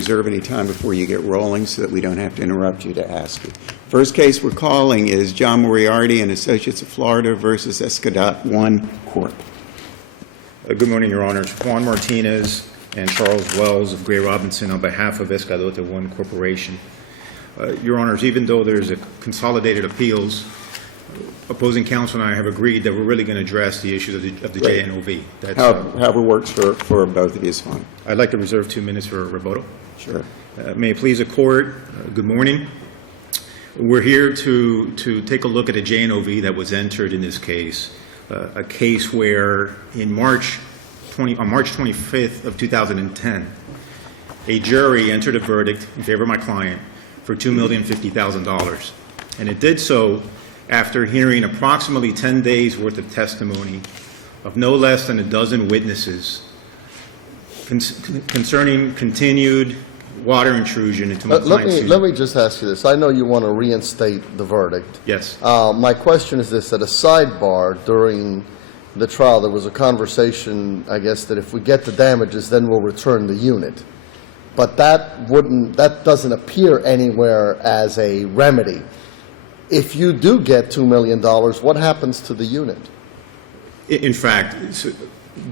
reserve any time before you get rolling so that we don't have to interrupt you to ask you. First case we're calling is John Moriarty and Associates of Florida versus Escadot One Corp. Good morning, Your Honors. Juan Martinez and Charles Wells of Gray Robinson on behalf of Escadot One Corporation. Your Honors, even though there's a consolidated appeals, opposing counsel and I have agreed that we're really going to address the issues of the Right. JNOV. That's, However works for both of you is fine. I'd like to reserve 2 minutes for rebuttal. Sure. May it please the Court, good morning. We're here to take a look at a JNOV that was entered in this case, a case where on March 25th of 2010, a jury entered a verdict in favor of my client for $2,050,000. And it did so after hearing approximately 10 days worth of testimony of no less than a dozen witnesses concerning continued water intrusion into my client's unit. Let me just ask you this. I know you want to reinstate the verdict. Yes. My question is this: at a sidebar during the trial, there was a conversation, I guess, that if we get the damages, then we'll return the unit. But that doesn't appear anywhere as a remedy. If you do get $2 million, what happens to the unit? In fact,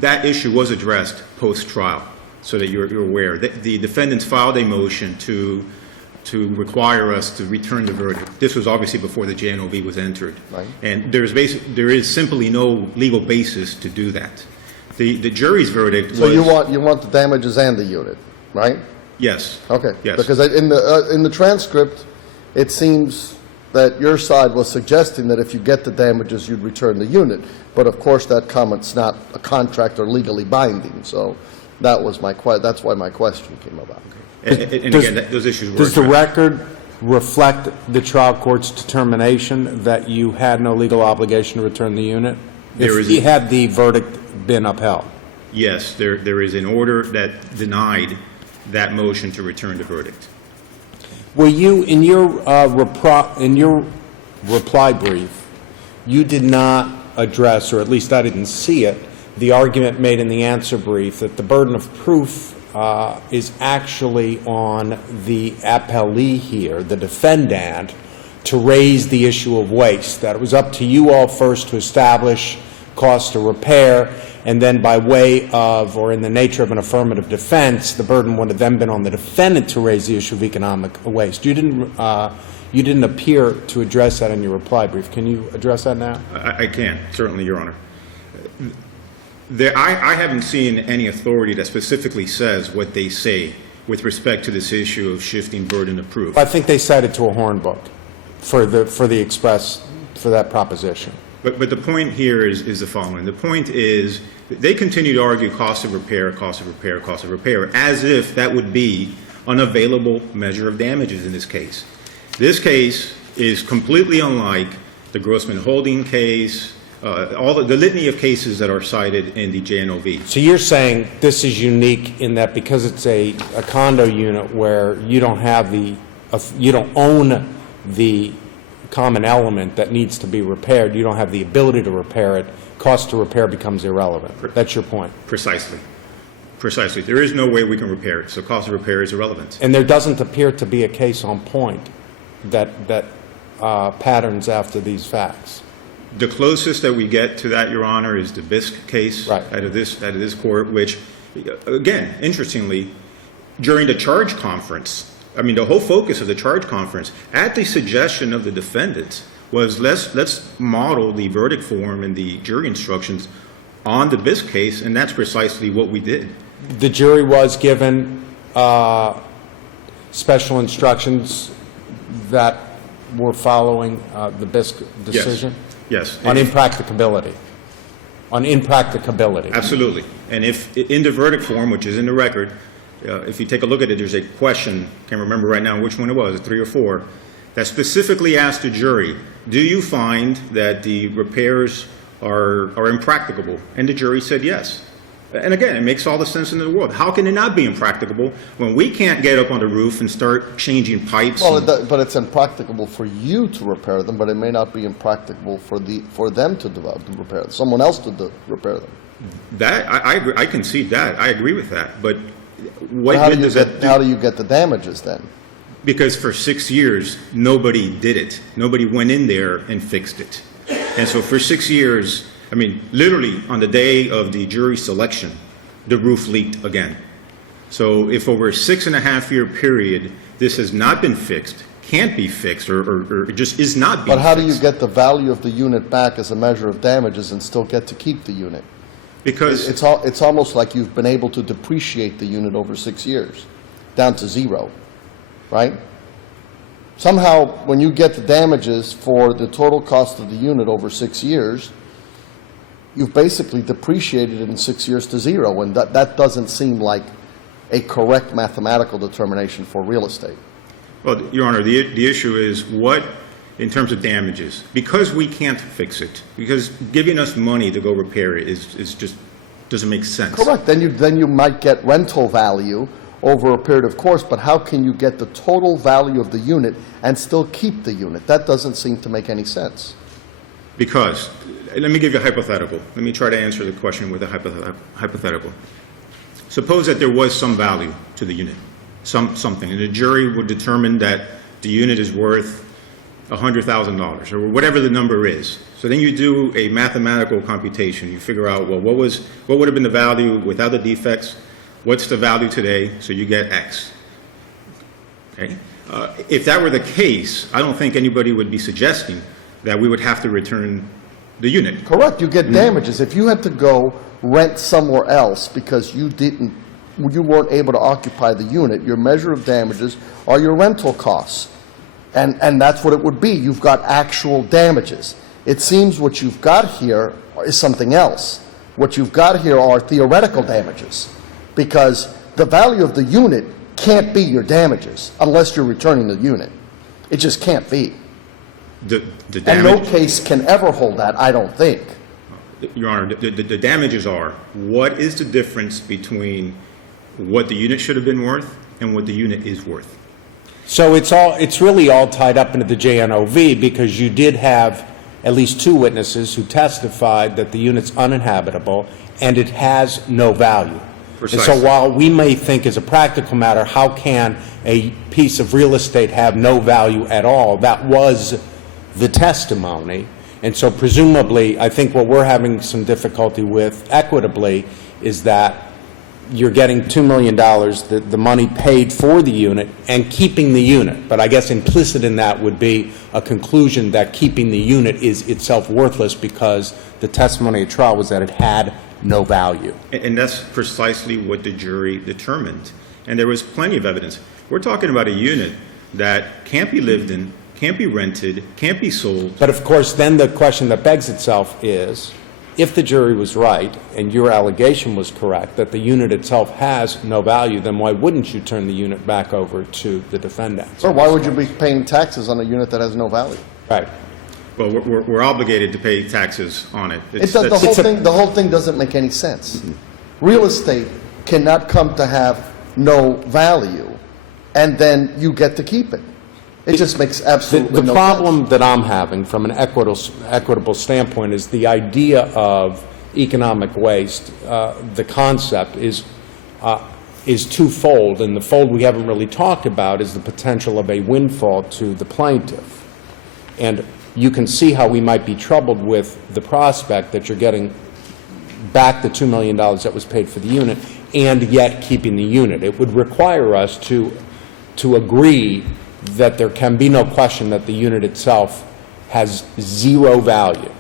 that issue was addressed post-trial, so that you're aware. The defendants filed a motion to require us to return the verdict. This was obviously before the JNOV was entered. Right. And there is simply no legal basis to do that. The jury's verdict was... So you want the damages and the unit, right? Yes. Okay. Yes. Because in the transcript, it seems that your side was suggesting that if you get the damages, you'd return the unit. But of course, that comment's not a contract or legally binding. So that's why my question came about. And again, those issues were Does the addressed. record reflect the trial court's determination that you had no legal obligation to return the unit? Had the verdict been upheld? Yes, there is an order that denied that motion to return the verdict. Were you, in your reply brief, you did not address, or at least I didn't see it, the argument made in the answer brief that the burden of proof is actually on the appellee here, the defendant, to raise the issue of waste, that it was up to you all first to establish cost of repair, and then by way of, or in the nature of an affirmative defense, the burden would have then been on the defendant to raise the issue of economic waste. You didn't appear to address that in your reply brief. Can you address that now? I can, certainly, Your Honor. I haven't seen any authority that specifically says what they say with respect to this issue of shifting burden of proof. I think they cited to a horn book for that proposition. But the point here is the following. The point is they continue to argue cost of repair, cost of repair, cost of repair, as if that would be an available measure of damages in this case. This case is completely unlike the Grossman Holding case, all the litany of cases that are cited in the JNOV. So you're saying this is unique in that because it's a condo unit where you don't own the common element that needs to be repaired, you don't have the ability to repair it, cost to repair becomes irrelevant. That's your point. Precisely. Precisely. There is no way we can repair it, so cost of repair is irrelevant. And there doesn't appear to be a case on point that patterns after these facts. The closest that we get to that, Your Honor, is the Bisk case Right. out of this court, which, again, interestingly, during the charge conference, the whole focus of the charge conference, at the suggestion of the defendants, was let's model the verdict form and the jury instructions on the Bisk case, and that's precisely what we did. The jury was given special instructions that were following the Bisk decision? Yes. On impracticability. On impracticability. Absolutely. And if in the verdict form, which is in the record, if you take a look at it, there's a question, can't remember right now which one it was, 3 or 4, that specifically asked the jury, do you find that the repairs are impracticable? And the jury said yes. And again, it makes all the sense in the world. How can it not be impracticable when we can't get up on the roof and start changing pipes? Well, but it's impracticable for you to repair them, but it may not be impracticable for them to repair them, someone else to repair them. That I concede that. I agree with that. But What How do good you does that do? how do you get the damages then? Because for 6 years, nobody did it. Nobody went in there and fixed it. And so for 6 years, I mean, literally on the day of the jury selection, the roof leaked again. So if over a 6.5-year period, this has not been fixed, can't be fixed, or it just is not being fixed. But how do you get the value of the unit back as a measure of damages and still get to keep the unit? Because It's almost like you've been able to depreciate the unit over 6 years, down to zero, right? Somehow, when you get the damages for the total cost of the unit over 6 years, you've basically depreciated it in 6 years to zero, and that doesn't seem like a correct mathematical determination for real estate. Well, Your Honor, the issue is what, in terms of damages, because we can't fix it, because giving us money to go repair it is just, doesn't make sense. Correct, then you might get rental value over a period of course, but how can you get the total value of the unit and still keep the unit? That doesn't seem to make any sense. Because, let me give you a hypothetical. Let me try to answer the question with a hypothetical. Suppose that there was some value to the unit, something, and the jury would determine that the unit is worth $100,000 or whatever the number is. So then you do a mathematical computation. You figure out, well, what would have been the value without the defects? What's the value today? So you get X. Okay? If that were the case, I don't think anybody would be suggesting that we would have to return the unit. Correct, you get damages. If you had to go rent somewhere else because you weren't able to occupy the unit, your measure of damages are your rental costs. And that's what it would be. You've got actual damages. It seems what you've got here is something else. What you've got here are theoretical damages, because the value of the unit can't be your damages unless you're returning the unit. It just can't be. The And no damage, case can ever hold that, I don't think. Your Honor, the damages are, what is the difference between what the unit should have been worth and what the unit is worth? So it's really all tied up into the JNOV, because you did have at least 2 witnesses who testified that the unit's uninhabitable and it has no value. Precisely. And so while we may think as a practical matter, how can a piece of real estate have no value at all, that was the testimony. And so presumably, I think what we're having some difficulty with equitably is that you're getting $2 million, the money paid for the unit, and keeping the unit. But I guess implicit in that would be a conclusion that keeping the unit is itself worthless because the testimony at trial was that it had no value. And that's precisely what the jury determined. And there was plenty of evidence. We're talking about a unit that can't be lived in, can't be rented, can't be sold. But of course, then the question that begs itself is, if the jury was right and your allegation was correct that the unit itself has no value, then why wouldn't you turn the unit back over to the defendant? Or why would you be paying taxes on a unit that has no value? Right. Well, we're obligated to pay taxes on it. The whole thing doesn't make any sense. Real estate cannot come to have no value, and then you get to keep it. It just makes absolutely no sense. The problem that I'm having from an equitable standpoint is the idea of economic waste. The concept is twofold, and the fold we haven't really talked about is the potential of a windfall to the plaintiff. And you can see how we might be troubled with the prospect that you're getting back the $2 million that was paid for the unit and yet keeping the unit. It would require us to agree that there can be no question that the unit itself has zero value.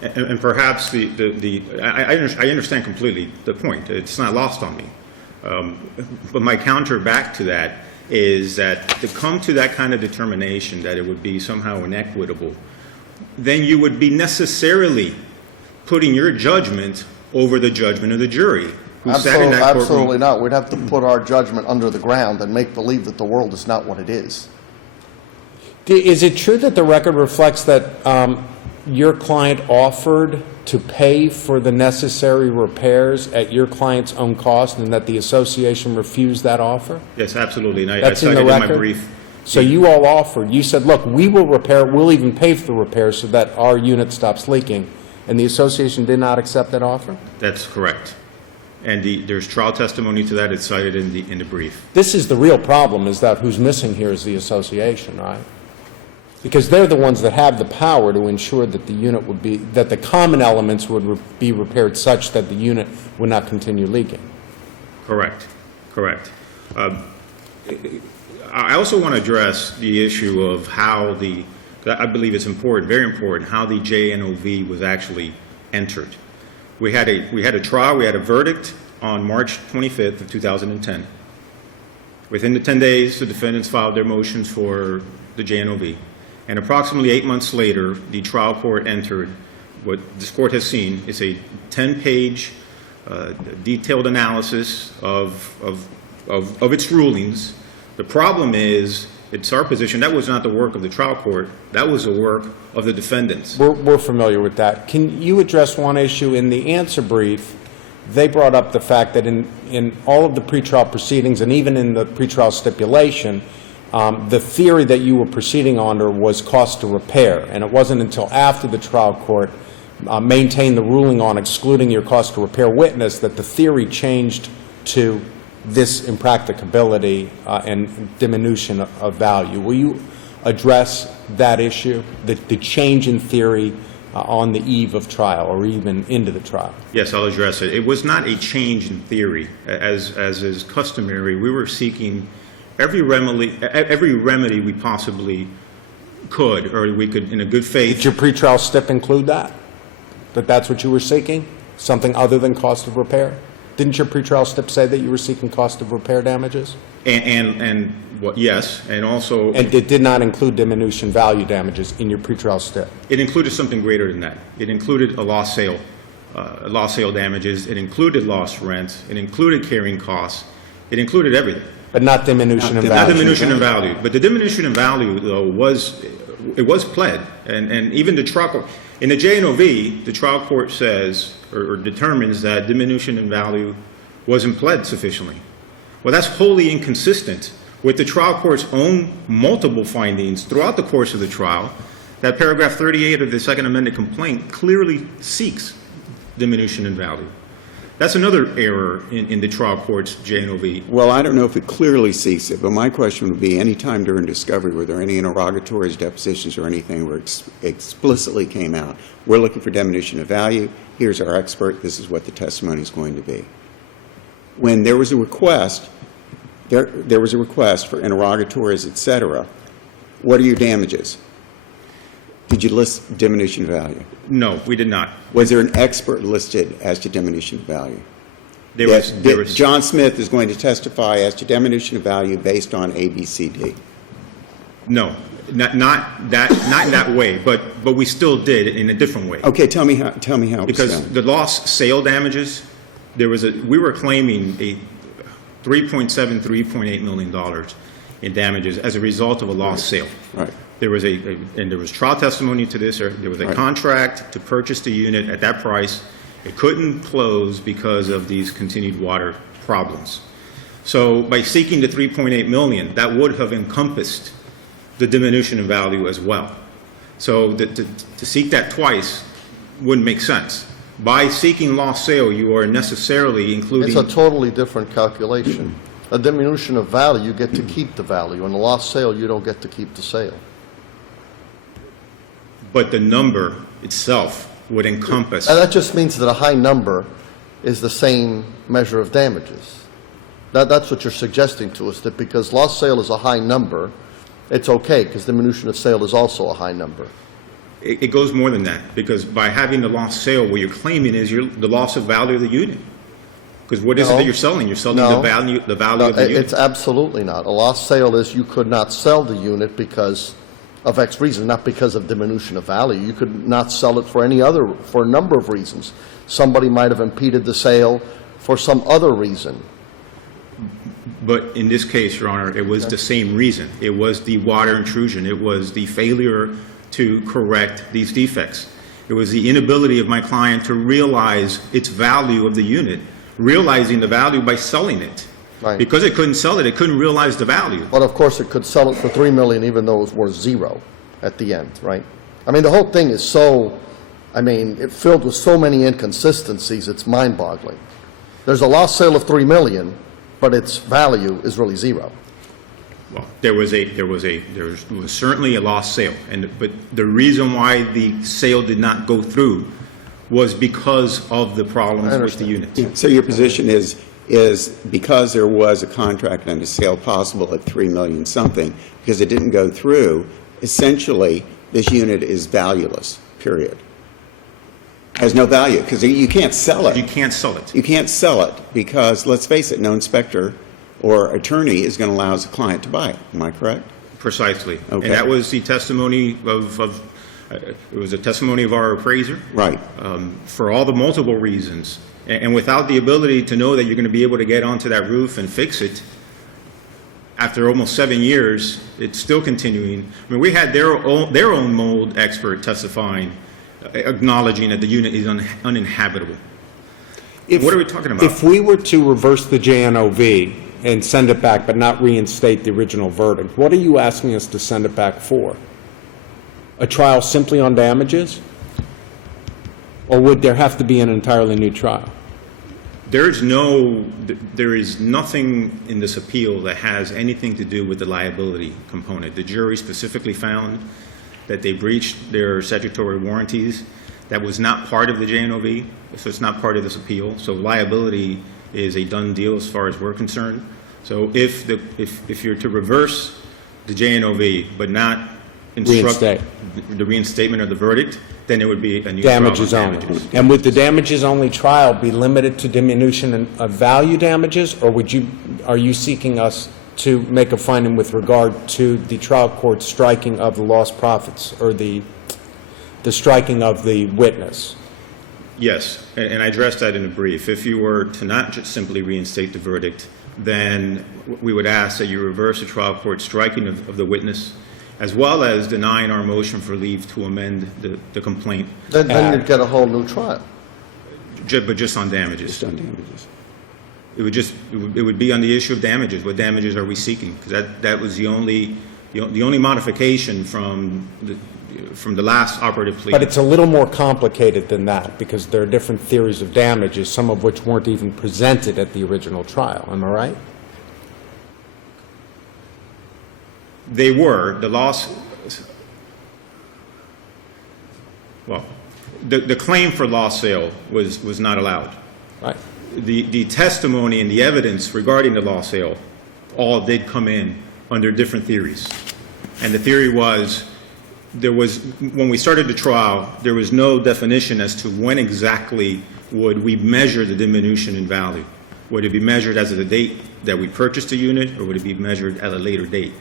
And perhaps I understand completely the point. It's not lost on me. But my counter back to that is that to come to that kind of determination that it would be somehow inequitable, then you would be necessarily putting your judgment over the judgment of the jury who sat in that courtroom. Absolutely not. We'd have to put our judgment under the ground and make believe that the world is not what it is. Is it true that the record reflects that your client offered to pay for the necessary repairs at your client's own cost and that the association refused that offer? Yes, absolutely. And I That's in cited the in my record? brief. So you all offered, you said, look, we will repair, we'll even pay for the repairs so that our unit stops leaking, and the association did not accept that offer? That's correct. And there's trial testimony to that. It's cited in the brief. This is the real problem, is that who's missing here is the association, right? Because they're the ones that have the power to ensure that the unit would be, that the common elements would be repaired such that the unit would not continue leaking. Correct. I also want to address the issue of how I believe it's important, very important, how the JNOV was actually entered. We had a trial, we had a verdict on March 25th of 2010. Within the 10 days, the defendants filed their motions for the JNOV. And approximately 8 months later, the trial court entered what this court has seen. It's a 10-page detailed analysis of its rulings. The problem is, it's our position, that was not the work of the trial court. That was the work of the defendants. We're familiar with that. Can you address one issue? In the answer brief, they brought up the fact that in all of the pretrial proceedings and even in the pretrial stipulation, the theory that you were proceeding under was cost to repair, and it wasn't until after the trial court maintained the ruling on excluding your cost to repair witness that the theory changed to this impracticability and diminution of value. Will you address that issue, the change in theory on the eve of trial or even into the trial? Yes, I'll address it. It was not a change in theory. As is customary, we were seeking every remedy we possibly could, or we could, in a good faith. Did your pretrial stip include that? That that's what you were seeking? Something other than cost of repair? Didn't your pretrial stip say that you were seeking cost of repair damages? Yes, and also. And it did not include diminution value damages in your pretrial stip? It included something greater than that. It included a lost sale damages. It included lost rent. It included carrying costs. It included everything. But not diminution in value? Not diminution in value. But the diminution in value, though, was pled. And even the trial court, in the JNOV, the trial court says or determines that diminution in value wasn't pled sufficiently. Well, that's wholly inconsistent with the trial court's own multiple findings throughout the course of the trial. That paragraph 38 of the Second Amended Complaint clearly seeks diminution in value. That's another error in the trial court's JNOV. Well, I don't know if it clearly seeks it, but my question would be, any time during discovery, were there any interrogatories, depositions, or anything where explicitly came out, we're looking for diminution of value, here's our expert, this is what the testimony is going to be. When there was a request, there was a request for interrogatories, et cetera, what are your damages? Did you list diminution of value? No, we did not. Was there an expert listed as to diminution of value? There was John Smith is going to testify as to diminution of value based on A, B, C, D. No, not in that way, but we still did it in a different way. Okay, tell me how it was because done. the lost sale damages, we were claiming a $3.8 million in damages as a result of a lost sale. Right. There was trial testimony to this. There was a Right. contract to purchase the unit at that price. It couldn't close because of these continued water problems. So by seeking the $3.8 million, that would have encompassed the diminution in value as well. So to seek that twice wouldn't make sense. By seeking lost sale, you are necessarily including. It's a totally different calculation. A diminution of value, you get to keep the value. In a lost sale, you don't get to keep the sale. But the number itself would encompass. And that just means that a high number is the same measure of damages. That's what you're suggesting to us, that because lost sale is a high number, it's okay, because diminution of sale is also a high number. It goes more than that, because by having the lost sale, what you're claiming is the loss of value of the unit. Because what is it that you're selling? You're selling the value of the unit. It's absolutely not. A lost sale is you could not sell the unit because of X reason, not because of diminution of value. You could not sell it for a number of reasons. Somebody might have impeded the sale for some other reason. But in this case, Your Honor, it was the same reason. It was the water intrusion. It was the failure to correct these defects. It was the inability of my client to realize its value of the unit, realizing the value by selling it. Right. Because it couldn't sell it, it couldn't realize the value. But of course, it could sell it for $3 million even though it was worth zero at the end, right? I mean, the whole thing is it's filled with so many inconsistencies, it's mind-boggling. There's a lost sale of $3 million, but its value is really zero. Well, there was certainly a lost sale, but the reason why the sale did not go through was because of the problems with the units. So your position is because there was a contract and a sale possible at $3 million something, because it didn't go through, essentially, this unit is valueless, period. Has no value, because you can't sell it. You can't sell it. You can't sell it because, let's face it, no inspector or attorney is going to allow his client to buy it. Am I correct? Precisely. Okay. And that was the testimony it was a testimony of our appraiser. Right. For all the multiple reasons. And without the ability to know that you're going to be able to get onto that roof and fix it, after almost 7 years, it's still continuing. I mean, we had their own mold expert testifying, acknowledging that the unit is uninhabitable. What are we talking about? If we were to reverse the JNOV and send it back but not reinstate the original verdict, what are you asking us to send it back for? A trial simply on damages? Or would there have to be an entirely new trial? There is nothing in this appeal that has anything to do with the liability component. The jury specifically found that they breached their statutory warranties. That was not part of the JNOV, so it's not part of this appeal. So liability is a done deal as far as we're concerned. So if you're to reverse the JNOV but not instruct the reinstatement of the verdict, then it would be a new Damages trial on only. damages. And would the damages only trial be limited to diminution of value damages, or are you seeking us to make a finding with regard to the trial court striking of the lost profits or the striking of the witness? Yes, and I addressed that in a brief. If you were to not just simply reinstate the verdict, then we would ask that you reverse the trial court striking of the witness, as well as denying our motion for leave to amend the complaint, Then you'd get a whole new trial. but just on damages. Just on damages. It would be on the issue of damages. What damages are we seeking? Because that was the only modification from the last operative plea. But it's a little more complicated than that, because there are different theories of damages, some of which weren't even presented at the original trial. Am I right? They were. The loss... Well, the claim for lost sale was not allowed. Right. The testimony and the evidence regarding the lost sale all did come in under different theories. And the theory was, when we started the trial, there was no definition as to when exactly would we measure the diminution in value. Would it be measured as of the date that we purchased the unit, or would it be measured at a later date?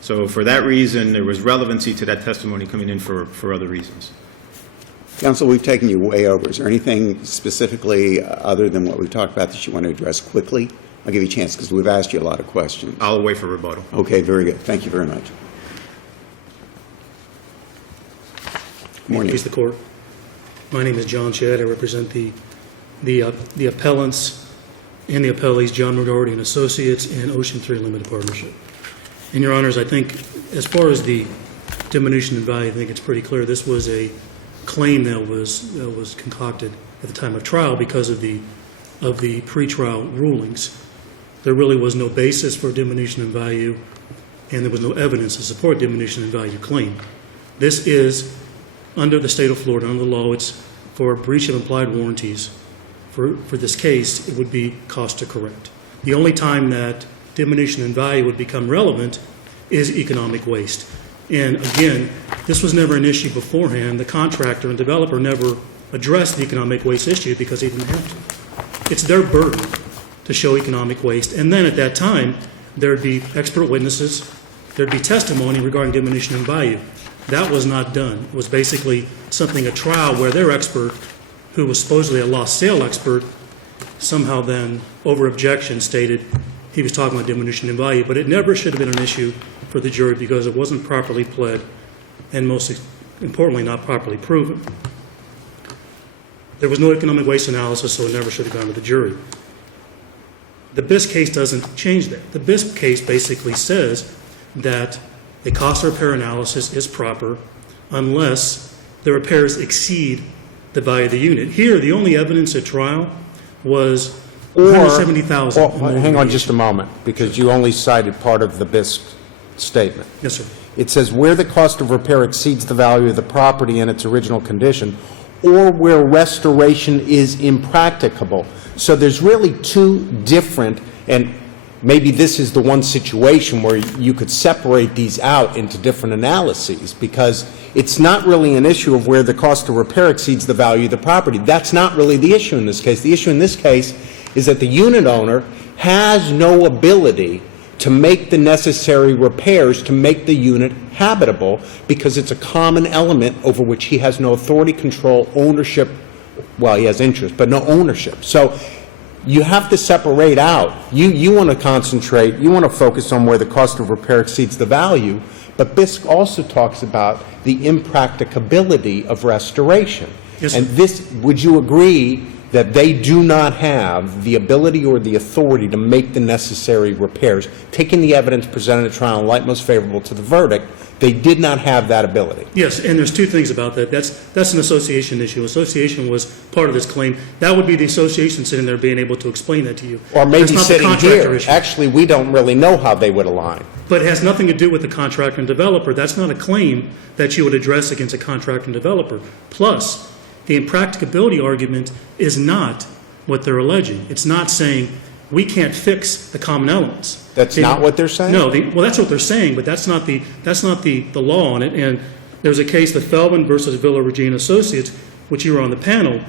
So for that reason, there was relevancy to that testimony coming in for other reasons. Counsel, we've taken you way over. Is there anything specifically other than what we've talked about that you want to address quickly? I'll give you a chance because we've asked you a lot of questions. I'll wait for rebuttal. Okay, very good. Thank you very much. Good morning. Please the court. My name is John Shedd. I represent the appellants and the appellees, John Moriarty and Associates, and Ocean 3 Limited Partnership. And Your Honors, I think as far as the diminution in value, I think it's pretty clear this was a claim that was concocted at the time of trial because of the pretrial rulings. There really was no basis for diminution in value, and there was no evidence to support diminution in value claim. This is, under the state of Florida, under the law, it's for breach of implied warranties. For this case, it would be cost to correct. The only time that diminution in value would become relevant is economic waste. And again, this was never an issue beforehand. The contractor and developer never addressed the economic waste issue because they didn't have to. It's their burden to show economic waste. And then at that time, there'd be expert witnesses, there'd be testimony regarding diminution in value. That was not done. It was basically something, a trial where their expert, who was supposedly a lost sale expert, somehow then, over objection, stated he was talking about diminution in value, but it never should have been an issue for the jury because it wasn't properly pled and most importantly not properly proven. There was no economic waste analysis, so it never should have gone to the jury. The BIS case doesn't change that. The BIS case basically says that a cost of repair analysis is proper unless the repairs exceed the value of the unit. Here, the only evidence at trial was Or- $170,000. Well, hang on just a moment, because you only cited part of the BISC statement. Yes, sir. It says where the cost of repair exceeds the value of the property in its original condition, or where restoration is impracticable. So there's really two different, and maybe this is the one situation where you could separate these out into different analyses, because it's not really an issue of where the cost of repair exceeds the value of the property. That's not really the issue in this case. The issue in this case is that the unit owner has no ability to make the necessary repairs to make the unit habitable, because it's a common element over which he has no authority, control, ownership. Well, he has interest, but no ownership. So you have to separate out. You want to concentrate, you want to focus on where the cost of repair exceeds the value, but BISC also talks about the impracticability of restoration. Yes, sir. And this, would you agree that they do not have the ability or the authority to make the necessary repairs? Taking the evidence presented at trial in light most favorable to the verdict, they did not have that ability. Yes, and there's two things about that. That's an association issue. Association was part of this claim. That would be the association sitting there being able to explain that to you. Or maybe That's not the sitting contractor here. issue. Actually, we don't really know how they would align. But it has nothing to do with the contractor and developer. That's not a claim that you would address against a contractor and developer. Plus, the impracticability argument is not what they're alleging. It's not saying we can't fix the common elements. That's not what they're saying? No, well, that's what they're saying, but that's not the law on it. And there's a case, the Feldman versus Villa Regina Associates, which you were on the panel,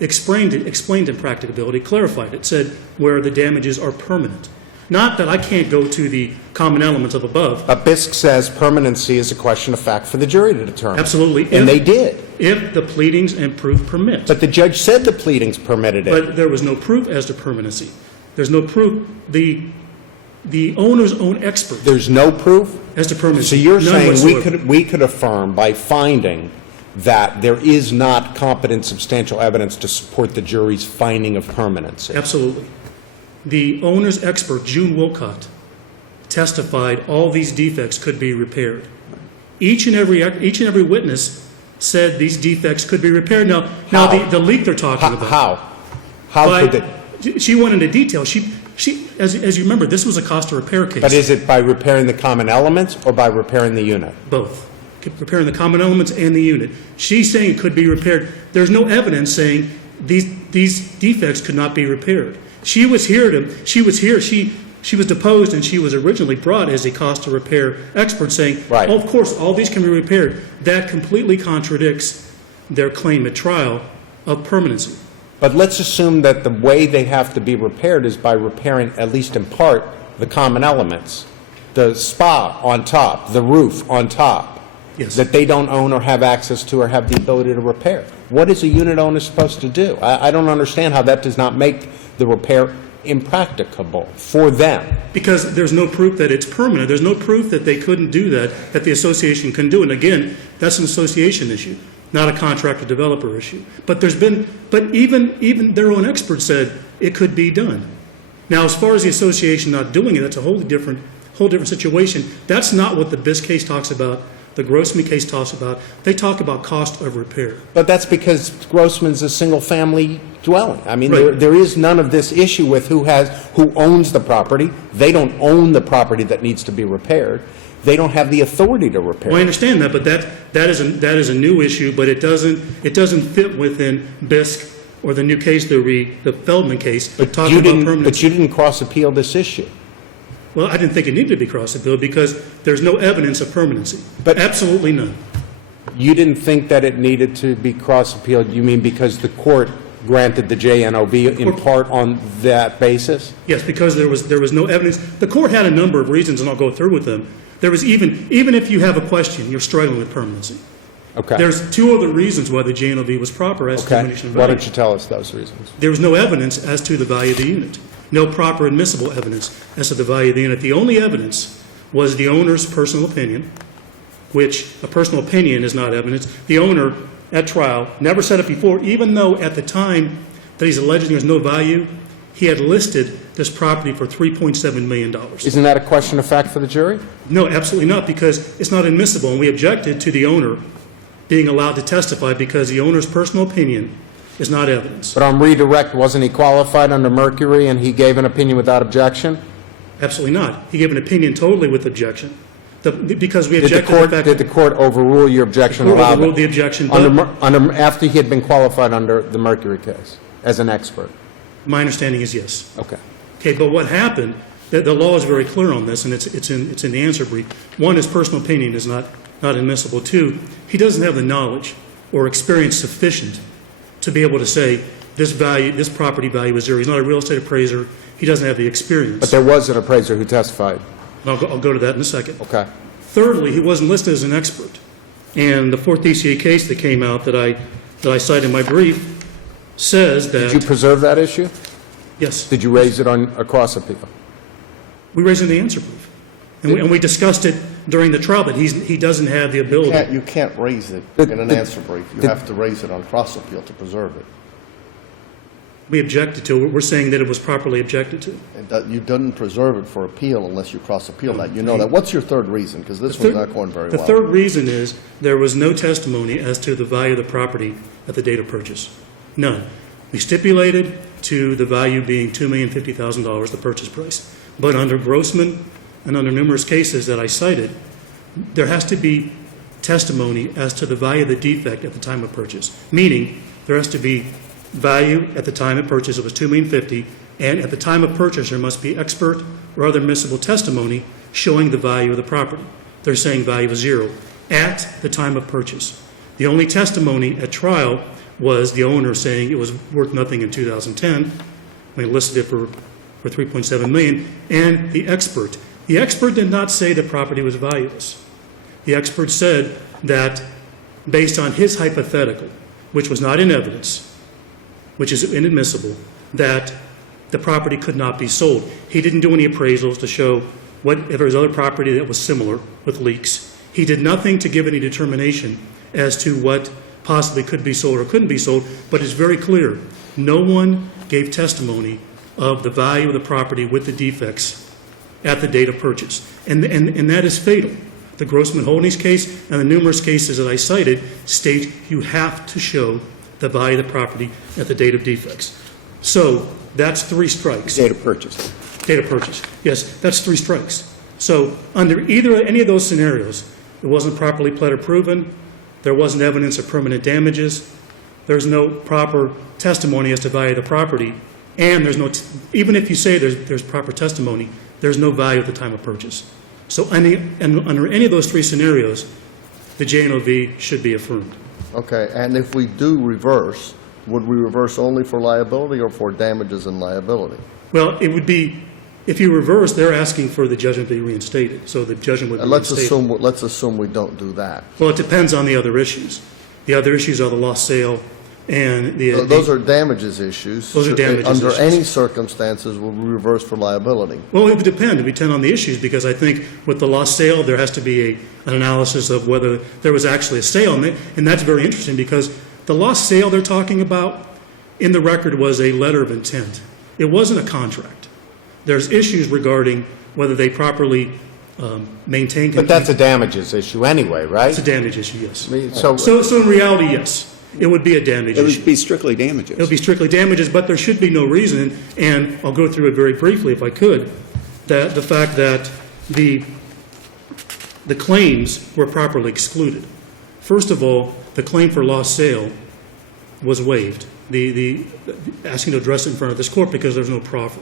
explained impracticability, clarified it, said where the damages are permanent. Not that I can't go to the common elements of above. BISC says permanency is a question of fact for the jury to determine. Absolutely. And they did. If the pleadings and proof permit. But the judge said the pleadings permitted it. But there was no proof as to permanency. There's no proof. The owner's own expert There's no proof? as to permanency. So you're None saying whatsoever. we could affirm by finding that there is not competent substantial evidence to support the jury's finding of permanency? Absolutely. The owner's expert, June Wilcott, testified all these defects could be repaired. Each and every witness said these defects could be repaired. Now How? the leak they're talking about. How could they? She went into detail. She as you remember, this was a cost of repair case. But is it by repairing the common elements or by repairing the unit? Both. Repairing the common elements and the unit. She's saying it could be repaired. There's no evidence saying these defects could not be repaired. She was here. She was deposed, and she was originally brought as a cost of repair expert, saying, Right. "Oh, of course, all these can be repaired." That completely contradicts their claim at trial of permanency. But let's assume that the way they have to be repaired is by repairing, at least in part, the common elements. The spa on top, the roof on top. Yes. That they don't own or have access to or have the ability to repair. What is a unit owner supposed to do? I don't understand how that does not make the repair impracticable for them. Because there's no proof that it's permanent. There's no proof that they couldn't do that the association can do. And again, that's an association issue, not a contractor-developer issue. But even their own experts said it could be done. Now, as far as the association not doing it, that's a whole different situation. That's not what the BIS case talks about. The Grossman case talks about. They talk about cost of repair. But that's because Grossman's a single-family dwelling. I mean, Right. there is none of this issue with who owns the property. They don't own the property that needs to be repaired. They don't have the authority to repair. Well, I understand that, but that is a new issue, but it doesn't fit within BISC or the new case, the Feldman case, talking about permanency. But you didn't cross-appeal this issue. Well, I didn't think it needed to be cross-appealed because there's no evidence of permanency. But- Absolutely none. You didn't think that it needed to be cross-appealed, you mean because the court granted the JNOV in part on that basis? Yes, because there was no evidence. The court had a number of reasons, and I'll go through with them. There was even if you have a question, you're struggling with permanency. Okay. There's two other reasons why the JNOV was proper as to Okay. diminution of Why value. don't you tell us those reasons? There was no evidence as to the value of the unit. No proper admissible evidence as to the value of the unit. The only evidence was the owner's personal opinion, which a personal opinion is not evidence. The owner, at trial, never said it before, even though at the time that he's alleging there's no value, he had listed this property for $3.7 million. Isn't that a question of fact for the jury? No, absolutely not, because it's not admissible, and we objected to the owner being allowed to testify because the owner's personal opinion is not evidence. But on redirect, wasn't he qualified under Mercury and he gave an opinion without objection? Absolutely not. He gave an opinion totally with objection, because we Did the objected to the fact did the court overrule your objection? court allow overruled that? the objection, Under but after he had been qualified under the Mercury case as an expert? my understanding is yes. Okay. Okay, but what happened, the law is very clear on this, and it's in the answer brief. One, his personal opinion is not admissible. Two, he doesn't have the knowledge or experience sufficient to be able to say this property value is zero. He's not a real estate appraiser. He doesn't have the experience. But there was an appraiser who testified. And I'll go to that in a second. Okay. Thirdly, he wasn't listed as an expert. And the fourth DCA case that came out that I cite in my brief says that... Did you preserve that issue? Yes. Did you raise it on a cross appeal? We raised it in the answer brief. And we discussed it during the trial, that he doesn't have the ability. You can't raise it in an answer brief. You have to raise it on cross appeal to preserve it. We objected to it. We're saying that it was properly objected to. You didn't preserve it for appeal unless you cross appeal that. You know that. What's your third reason? Because this one's not going very well. The third reason is there was no testimony as to the value of the property at the date of purchase. None. We stipulated to the value being $2,050,000, the purchase price. But under Grossman and under numerous cases that I cited, there has to be testimony as to the value of the defect at the time of purchase. Meaning, there has to be value at the time of purchase, it was $2,050,000, and at the time of purchase, there must be expert or other admissible testimony showing the value of the property. They're saying value is zero at the time of purchase. The only testimony at trial was the owner saying it was worth nothing in 2010. We listed it for $3.7 million, and the expert. The expert did not say the property was valueless. The expert said that based on his hypothetical, which was not in evidence, which is inadmissible, that the property could not be sold. He didn't do any appraisals to show if there was other property that was similar with leaks. He did nothing to give any determination as to what possibly could be sold or couldn't be sold, but it's very clear. No one gave testimony of the value of the property with the defects at the date of purchase. And that is fatal. The Grossman Holdings case and the numerous cases that I cited state you have to show the value of the property at the date of defects. So that's 3 strikes. Date of purchase. Date of purchase. Yes, that's 3 strikes. So under any of those scenarios, it wasn't properly pled or proven, there wasn't evidence of permanent damages, there's no proper testimony as to value of the property, and there's no, even if you say there's proper testimony, there's no value at the time of purchase. So under any of those 3 scenarios, the JNOV should be affirmed. Okay, and if we do reverse, would we reverse only for liability or for damages and liability? Well, it would be, if you reverse, they're asking for the judgment to be reinstated, so the judgment would be reinstated. Let's assume we don't do that. Well, it depends on the other issues. The other issues are the lost sale and Those are damages issues. Those are damages Under issues. any circumstances, will we reverse for liability? Well, it would depend. It would depend on the issues, because I think with the lost sale, there has to be an analysis of whether there was actually a sale. And that's very interesting, because the lost sale they're talking about in the record was a letter of intent. It wasn't a contract. There's issues regarding whether they properly maintained. But that's a damages issue anyway, right? It's a damage issue, yes. So So in reality, yes, it would be a damage It issue. would be strictly damages. It would be strictly damages, but there should be no reason, and I'll go through it very briefly if I could, that the fact that the claims were properly excluded. First of all, the claim for lost sale was waived. The asking to address it in front of this court because there's no proffer.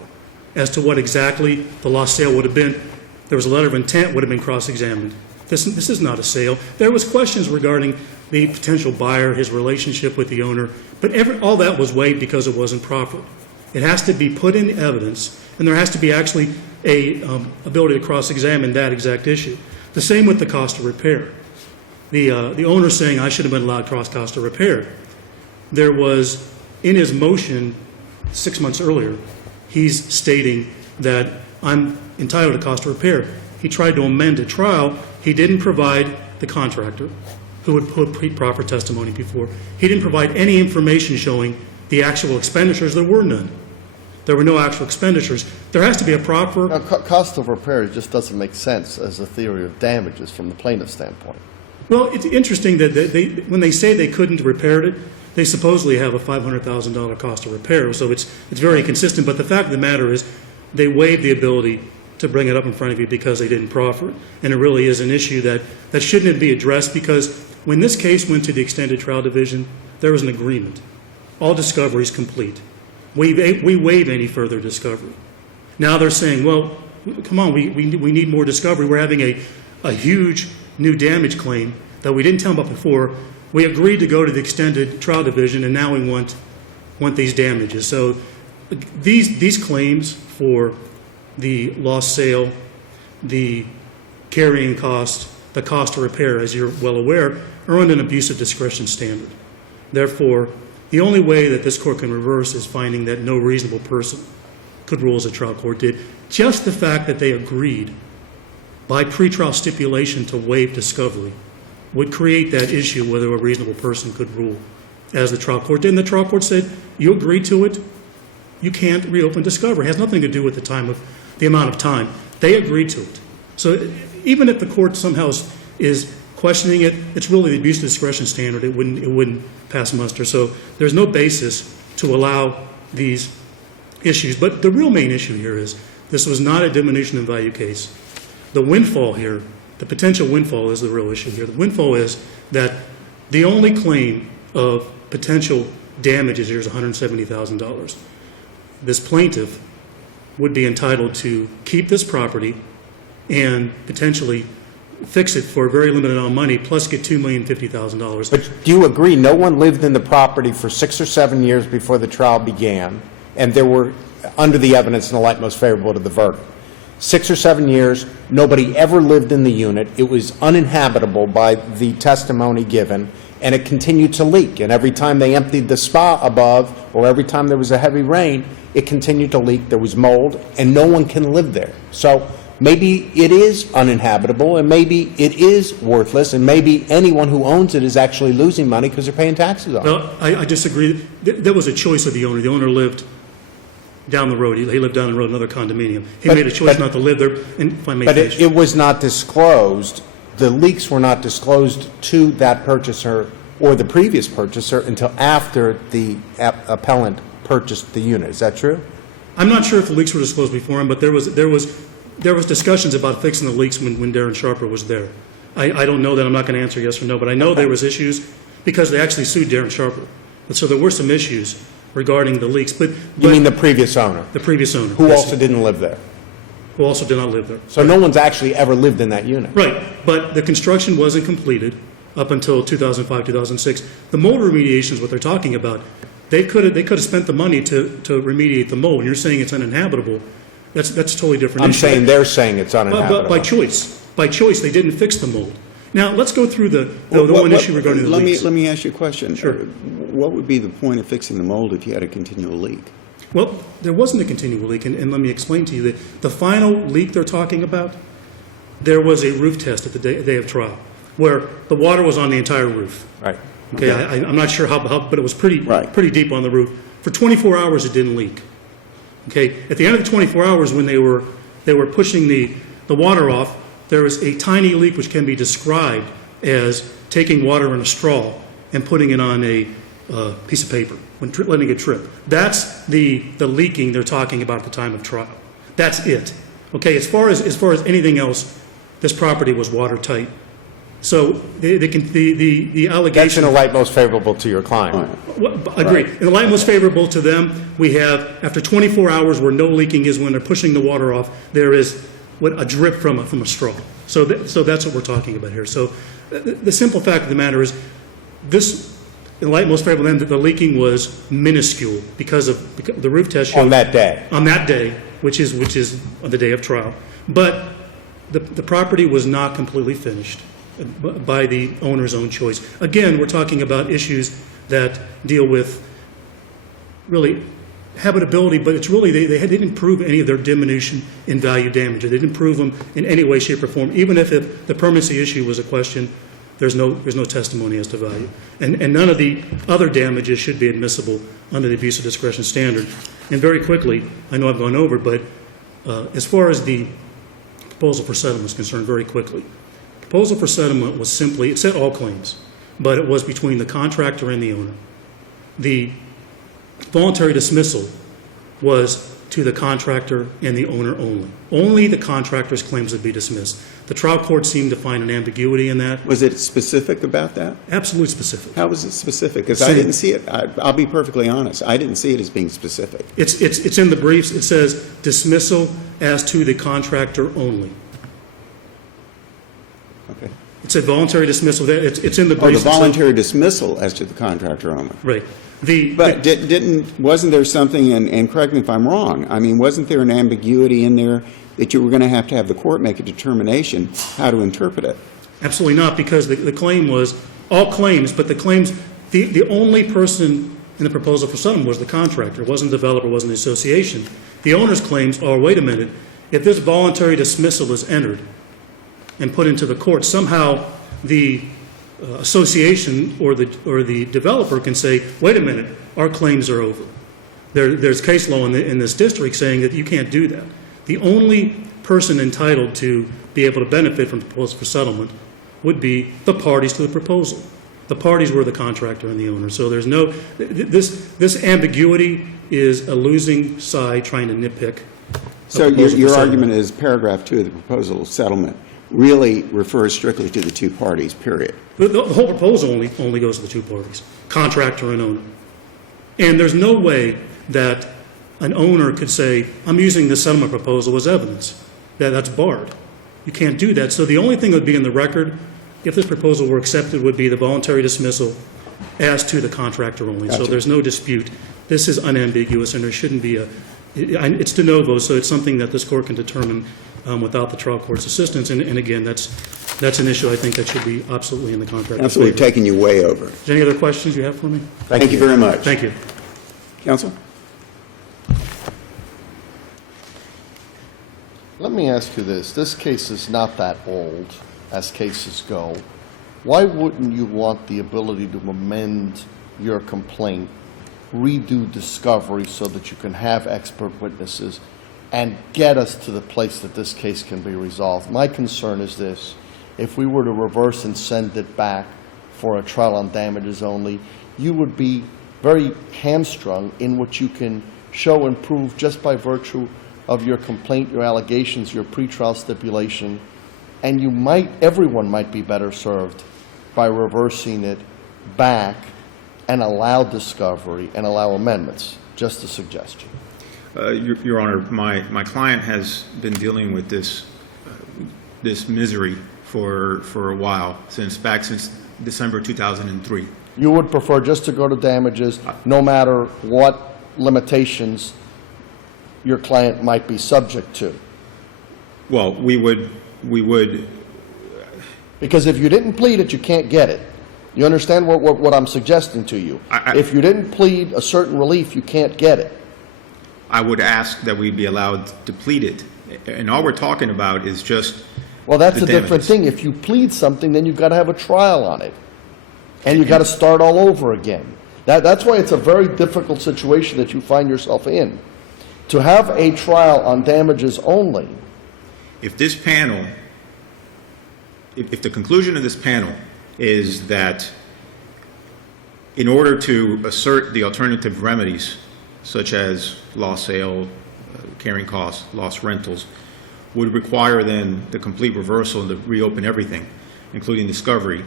As to what exactly the lost sale would have been, there was a letter of intent, would have been cross-examined. This is not a sale. There was questions regarding the potential buyer, his relationship with the owner, but all that was waived because it wasn't proffered. It has to be put in evidence, and there has to be actually a ability to cross-examine that exact issue. The same with the cost of repair. The owner saying, I should have been allowed cost of repair. There was, in his motion 6 months earlier, he's stating that I'm entitled to cost of repair. He tried to amend a trial. He didn't provide the contractor, who would put proper testimony before. He didn't provide any information showing the actual expenditures. There were none. There were no actual expenditures. There has to be a proper... Now, cost of repair just doesn't make sense as a theory of damages from the plaintiff's standpoint. Well, it's interesting that when they say they couldn't repair it, they supposedly have a $500,000 cost of repair, so it's very consistent. But the fact of the matter is, they waived the ability to bring it up in front of you because they didn't proffer it. And it really is an issue that shouldn't be addressed, because when this case went to the extended trial division, there was an agreement. All discovery is complete. We waive any further discovery. Now they're saying, well, come on, we need more discovery. We're having a huge new damage claim that we didn't tell them about before. We agreed to go to the extended trial division, and now we want these damages. So these claims for the lost sale, the carrying cost, the cost of repair, as you're well aware, are under an abuse of discretion standard. Therefore, the only way that this court can reverse is finding that no reasonable person could rule as a trial court did. Just the fact that they agreed by pretrial stipulation to waive discovery would create that issue whether a reasonable person could rule as the trial court did. And the trial court said, you agreed to it, you can't reopen discovery. It has nothing to do with the amount of time. They agreed to it. So even if the court somehow is questioning it, it's really the abuse of discretion standard. It wouldn't pass muster. So there's no basis to allow these issues. But the real main issue here is this was not a diminution in value case. The windfall here, the potential windfall, is the real issue here. The windfall is that the only claim of potential damages here is $170,000. This plaintiff would be entitled to keep this property and potentially fix it for a very limited amount of money, plus get $2,050,000. But do you agree, no one lived in the property for 6 or 7 years before the trial began, and there were, under the evidence in the light most favorable to the verdict, 6 or 7 years, nobody ever lived in the unit, it was uninhabitable by the testimony given, and it continued to leak. And every time they emptied the spa above, or every time there was a heavy rain, it continued to leak, there was mold, and no one can live there. So maybe it is uninhabitable, and maybe it is worthless, and maybe anyone who owns it is actually losing money because they're paying taxes on it. Well, I disagree. There was a choice of the owner. The owner lived down the road. He lived down the road in another condominium. He made a choice not to live there. And if I may But finish. it was not disclosed, the leaks were not disclosed to that purchaser or the previous purchaser until after the appellant purchased the unit. Is that true? I'm not sure if the leaks were disclosed before him, but there was discussions about fixing the leaks when Darren Sharper was there. I don't know that. I'm not going to answer yes or no, but I know there was issues because they actually sued Darren Sharper. And so there were some issues regarding the leaks. But You mean the previous owner, the previous owner. who yes, also didn't live there? who also did not live there. So no one's actually ever lived in that unit? Right, but the construction wasn't completed up until 2005, 2006. The mold remediation is what they're talking about. They could have spent the money to remediate the mold. You're saying it's uninhabitable. That's a totally different I'm issue. saying they're saying it's But uninhabitable. by choice. By choice, they didn't fix the mold. Now, let's go through the one issue regarding the leaks. Let me ask you a question. Sure. What would be the point of fixing the mold if you had a continual leak? Well, there wasn't a continual leak, and let me explain to you that the final leak they're talking about, there was a roof test at the day of trial, where the water was on the entire roof. Right. Okay, I'm not sure how, but it was pretty Right. pretty deep on the roof. For 24 hours, it didn't leak. Okay, at the end of the 24 hours, when they were pushing the water off, there was a tiny leak which can be described as taking water in a straw and putting it on a piece of paper, when letting it trip. That's the leaking they're talking about at the time of trial. That's it. Okay, as far as anything else, this property was watertight. So the That's allegation. in the light most favorable to your client. Well, agreed. In the light most favorable to them, we have, after 24 hours where no leaking is when they're pushing the water off, there is a drip from a straw. So that's what we're talking about here. So the simple fact of the matter is, this, in the light most favorable to them, the leaking was minuscule because the roof test showed. On that day. On that day, which is on the day of trial. But the property was not completely finished by the owner's own choice. Again, we're talking about issues that deal with really habitability, but it's really, they didn't prove any of their diminution in value damage. They didn't prove them in any way, shape, or form. Even if the permanency issue was a question, there's no testimony as to value. And none of the other damages should be admissible under the abuse of discretion standard. And very quickly, I know I've gone over, but as far as the proposal for settlement is concerned, very quickly, proposal for settlement was simply, it said all claims, but it was between the contractor and the owner. The voluntary dismissal was to the contractor and the owner only. Only the contractor's claims would be dismissed. The trial court seemed to find an ambiguity in that. Was it specific about that? Absolutely specific. How was it specific? Because I didn't see it. I'll be perfectly honest. I didn't see it as being specific. It's in the briefs. It says dismissal as to the contractor only. Okay. It said voluntary dismissal. It's in the Oh, the briefs. voluntary dismissal as to the contractor only. Right. But wasn't there something, and correct me if I'm wrong, I mean, wasn't there an ambiguity in there that you were going to have the court make a determination how to interpret it? Absolutely not, because the claim was all claims, but the claims, the only person in the proposal for settlement was the contractor. It wasn't the developer, it wasn't the association. The owner's claims are, wait a minute, if this voluntary dismissal is entered and put into the court, somehow the association or the developer can say, wait a minute, our claims are over. There's case law in this district saying that you can't do that. The only person entitled to be able to benefit from the proposal for settlement would be the parties to the proposal. The parties were the contractor and the owner. So there's no, this ambiguity is a losing side trying to nitpick. So your argument is paragraph 2 of the proposal settlement really refers strictly to the two parties, period. The whole proposal only goes to the two parties, contractor and owner. And there's no way that an owner could say, I'm using this settlement proposal as evidence. That's barred. You can't do that. So the only thing that would be in the record, if this proposal were accepted, would be the voluntary dismissal as to the contractor only. Gotcha. So there's no dispute. This is unambiguous, and there shouldn't be it's de novo, so it's something that this court can determine without the trial court's assistance. And again, that's an issue I think that should be absolutely in the contract. Absolutely, taking you way over. Is there any other questions you have for me? Thank you very much. Thank you. Counsel? Let me ask you this. This case is not that old, as cases go. Why wouldn't you want the ability to amend your complaint, redo discovery so that you can have expert witnesses, and get us to the place that this case can be resolved? My concern is this. If we were to reverse and send it back for a trial on damages only, you would be very hamstrung in what you can show and prove just by virtue of your complaint, your allegations, your pretrial stipulation, and everyone might be better served by reversing it back and allow discovery and allow amendments. Just a suggestion. Your Honor, my client has been dealing with this misery for a while, since December 2003. You would prefer just to go to damages, no matter what limitations your client might be subject to? Well, we would. Because if you didn't plead it, you can't get it. You understand what I'm suggesting to you? If you didn't plead a certain relief, you can't get it. I would ask that we be allowed to plead it. And all we're talking about is just Well, that's the a different damages. thing. If you plead something, then you've got to have a trial on it. And you've got to start all over again. That's why it's a very difficult situation that you find yourself in. To have a trial on damages only, If this panel, if the conclusion of this panel is that in order to assert the alternative remedies, such as lost sale, carrying costs, lost rentals, would require then the complete reversal and to reopen everything, including discovery,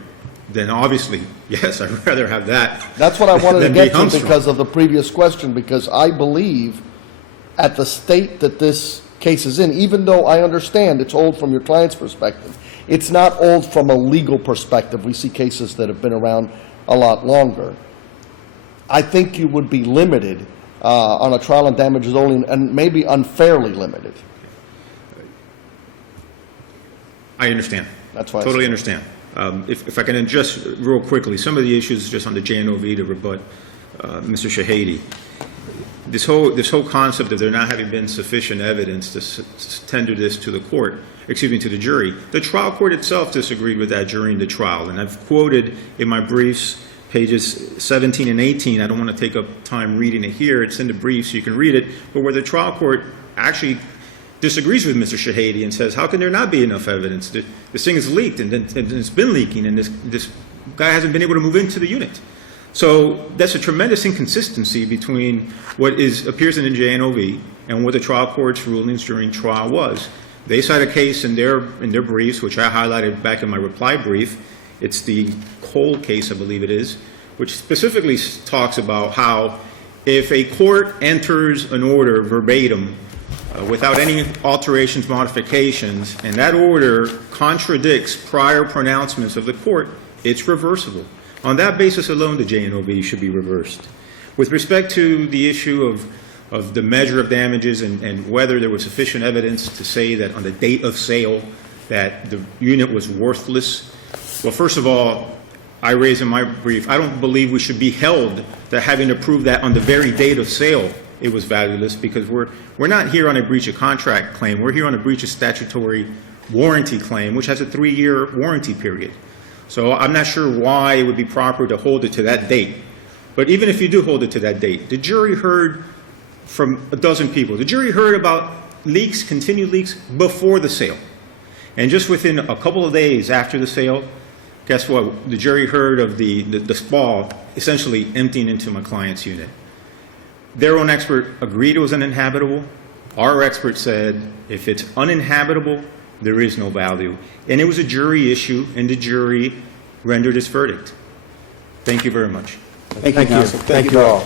then obviously, yes, I'd rather have that. that's what I wanted to than get be to hamstrung. because of the previous question, because I believe at the state that this case is in, even though I understand it's old from your client's perspective, it's not old from a legal perspective. We see cases that have been around a lot longer. I think you would be limited on a trial on damages only, and maybe unfairly limited. I understand. That's why I Totally said- understand. If I can adjust real quickly, some of the issues just on the JNOV to rebut Mr. Shahady. This whole concept of there not having been sufficient evidence to tender this to the court, to the jury, the trial court itself disagreed with that during the trial. And I've quoted in my briefs, pages 17 and 18, I don't want to take up time reading it here, it's in the brief so you can read it, but where the trial court actually disagrees with Mr. Shahady and says, how can there not be enough evidence? This thing is leaked, and it's been leaking, and this guy hasn't been able to move into the unit. So that's a tremendous inconsistency between what appears in the JNOV and what the trial court's rulings during trial was. They cite a case in their briefs, which I highlighted back in my reply brief. It's the Cole case, I believe it is, which specifically talks about how if a court enters an order verbatim without any alterations, modifications, and that order contradicts prior pronouncements of the court, it's reversible. On that basis alone, the JNOV should be reversed. With respect to the issue of the measure of damages and whether there was sufficient evidence to say that on the date of sale that the unit was worthless, well, first of all, I raise in my brief, I don't believe we should be held to having to prove that on the very date of sale it was valueless, because we're not here on a breach of contract claim. We're here on a breach of statutory warranty claim, which has a 3-year warranty period. So I'm not sure why it would be proper to hold it to that date. But even if you do hold it to that date, the jury heard from a dozen people. The jury heard about leaks, continued leaks, before the sale. And just within a couple of days after the sale, guess what? The jury heard of the spa essentially emptying into my client's unit. Their own expert agreed it was uninhabitable. Our expert said if it's uninhabitable, there is no value. And it was a jury issue, and the jury rendered its verdict. Thank you very much. Thank you, counsel. Thank you all.